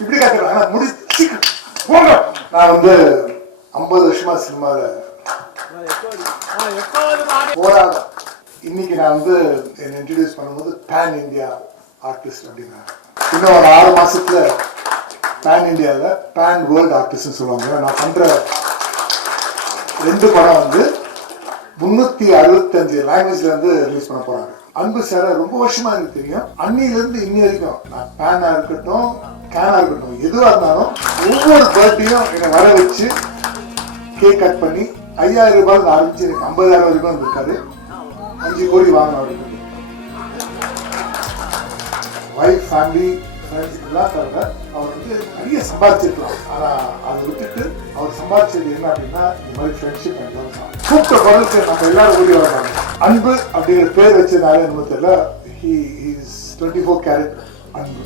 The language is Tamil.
இப்படி கத்துறேன். ஆனா முடிச்சு போங்க. நான் வந்து 50 வருஷமா சினிமாவில் போராடம். இன்னைக்கு நான் வந்து என்னை இன்ட்ரடியூஸ் பண்ணும்போது பேன் இந்தியா ஆர்டிஸ்ட் அப்படின்னா, இன்னும் ஒரு 6 மாசத்துல பேன் இந்தியாவில் பேன் வேர்ல்டு ஆர்டிஸ்ட்னு சொல்லுவாங்க. நான் பண்ற 2 படம் வந்து 365 லாங்குவேஜ்ல வந்து ரிலீஸ் பண்ண போறாங்க. அன்பு சார் ரொம்ப வருஷமா எனக்கு தெரியும். அன்னில இருந்து இன்னி வரைக்கும் நான் பேனா இருக்கட்டும், கேனா இருக்கட்டும், எதுவா இருந்தாலும் ஒவ்வொரு பர்த்டேயும் என்னை வர வச்சு கேக் கட் பண்ணி 5000 ரூபாய் ஆரம்பிச்சு எனக்கு 50,000 வரைக்கும் இருக்காரு. 5 கோடி வாங்கின அவருக்கு. வைஃப், ஃபேமிலி, ஃப்ரெண்ட்ஸ் எல்லாம் தவிர அவர் வந்து நிறைய சம்பாதிச்சிருக்கலாம். ஆனா அதை விட்டுட்டு அவர் சம்பாதிச்சது என்ன அப்படின்னா இந்த மாதிரி ஃப்ரெண்ட்ஷிப் தான். கூப்பிட்ட குரலுக்கு நம்ம எல்லாரும் ஓடி வர்றாங்க. அன்பு அப்படிங்கிற பேர் வச்சதுனால நமக்கு தெரியல. He is 24 carat அன்பு.